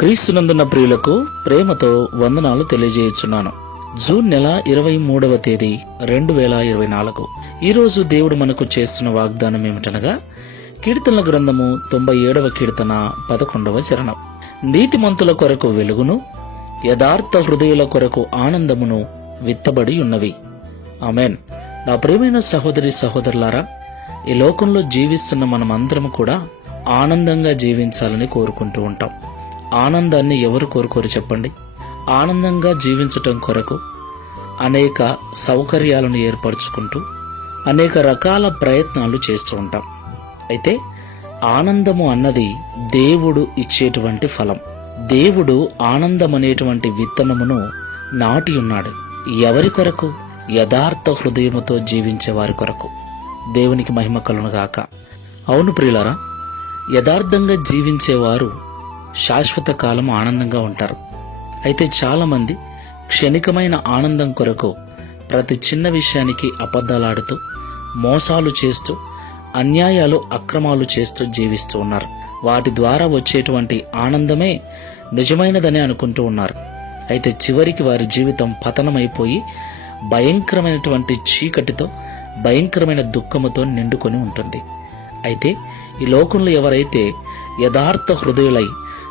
క్రీస్తునందున్న ప్రియులకు ప్రేమతో వందనాలు తెలియజేయుచున్నాను. జూన్ నెల ఇరవై మూడవ తేదీ రెండు వేల ఇరవై నాలుగు. ఈరోజు దేవుడు మనకు చేస్తున్న వాగ్దానం ఏమిటనగా కీర్తనల గ్రంథము తొంభై ఏడవ కీర్తన పదకొండవ చరణం. నీతిమంతుల కొరకు వెలుగును యథార్థ హృదయుల కొరకు ఆనందమును విత్తబడి ఉన్నవి. అమెన్ నా ప్రియమైన సహోదరి సహోదరులారా ఈ లోకంలో జీవిస్తున్న మనమందరం కూడా ఆనందంగా జీవించాలని కోరుకుంటూ ఉంటాం. ఆనందాన్ని ఎవరు కోరుకోరు చెప్పండి? ఆనందంగా జీవించటం కొరకు అనేక సౌకర్యాలను ఏర్పరచుకుంటూ అనేక రకాల ప్రయత్నాలు చేస్తూ ఉంటాం. అయితే ఆనందము అన్నది దేవుడు ఇచ్చేటువంటి ఫలం. దేవుడు ఆనందం అనేటువంటి విత్తనమును నాటి ఉన్నాడు. ఎవరి కొరకు? యథార్థ హృదయముతో జీవించే వారి కొరకు. దేవునికి మహిమ కలునుగాక అవును ప్రియులారా యథార్థంగా జీవించేవారు శాశ్వత కాలం ఆనందంగా ఉంటారు. అయితే చాలామంది క్షణికమైన ఆనందం కొరకు ప్రతి చిన్న విషయానికి అబద్ధాలాడుతూ మోసాలు చేస్తూ అన్యాయాలు అక్రమాలు చేస్తూ జీవిస్తూ ఉన్నారు. వాటి ద్వారా వచ్చేటువంటి ఆనందమే నిజమైనదని అనుకుంటూ ఉన్నారు. అయితే చివరికి వారి జీవితం పతనమైపోయి భయంకరమైనటువంటి చీకటితో భయంకరమైన దుఃఖముతో నిండుకొని ఉంటుంది. అయితే ఈ లోకంలో ఎవరైతే యథార్థ హృదయులై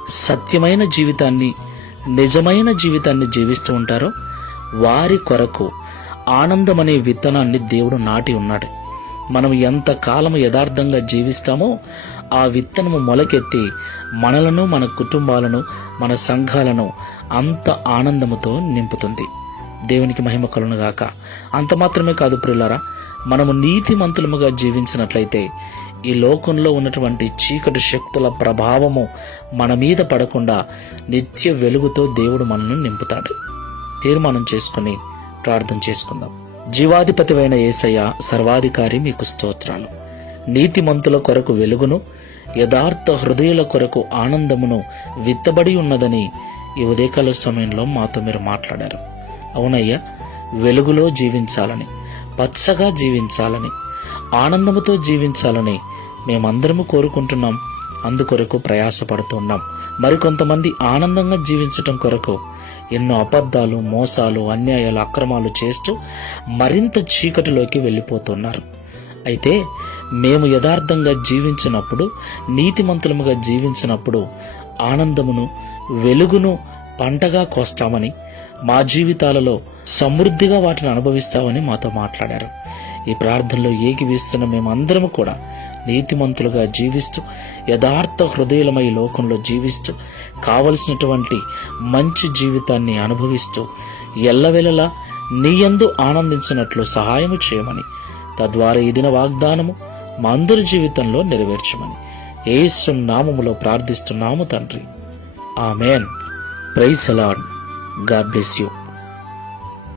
సత్యమైన జీవితాన్ని నిజమైన జీవితాన్ని జీవిస్తూ ఉంటారో వారి కొరకు ఆనందం అనే విత్తనాన్ని దేవుడు నాటి ఉన్నాడు. మనం ఎంత కాలం యథార్థంగా జీవిస్తామో ఆ విత్తనము మొలకెత్తి మనలను మన కుటుంబాలను మన సంఘాలను అంత ఆనందముతో నింపుతుంది. దేవునికి మహిమ కలునుగాక అంత మాత్రమే కాదు ప్రియులారా మనము నీతిమంతులముగా జీవించినట్లయితే ఈ లోకంలో ఉన్నటువంటి చీకటి శక్తుల ప్రభావము మన మీద పడకుండా నిత్య వెలుగుతో దేవుడు మనల్ని నింపుతాడు. తీర్మానం చేసుకుని ప్రార్థన చేసుకుందాం. జీవాధిపతివైన ఏసయ్య సర్వాధికారి మీకు స్తోత్రాలు. నీతిమంతుల కొరకు వెలుగును యథార్థ హృదయుల కొరకు ఆనందమును విత్తబడి ఉన్నదని ఈ ఉదయకాల సమయంలో మాతో మీరు మాట్లాడారు. అవునయ్యా వెలుగులో జీవించాలని పచ్చగా జీవించాలని ఆనందముతో జీవించాలని మేమందరము కోరుకుంటున్నాం. అందుకొరకు ప్రయాసపడుతున్నాం. మరికొంతమంది ఆనందంగా జీవించటం కొరకు ఎన్నో అబద్ధాలు మోసాలు అన్యాయాలు అక్రమాలు చేస్తూ మరింత చీకటిలోకి వెళ్ళిపోతున్నారు. అయితే మేము యథార్థంగా జీవించినప్పుడు నీతిమంతులముగా జీవించినప్పుడు ఆనందమును వెలుగును పంటగా కోస్తామని మా జీవితాలలో సమృద్ధిగా వాటిని అనుభవిస్తామని మాతో మాట్లాడారు. ఈ ప్రార్థనలో ఏకివిస్తున్న మేమందరము కూడా నీతిమంతులుగా జీవిస్తూ యథార్థ హృదయమై లోకంలో జీవిస్తూ కావలసినటువంటి మంచి జీవితాన్ని అనుభవిస్తూ ఎల్లవెల్లలా నీయందు ఆనందించినట్లు సహాయము చేయమని తద్వారా ఈ దిన వాగ్దానము మా అందరి జీవితంలో నెరవేర్చమని ఏసు నామములో ప్రార్థిస్తున్నాము తండ్రి. Amen. Praise the Lord God bless you.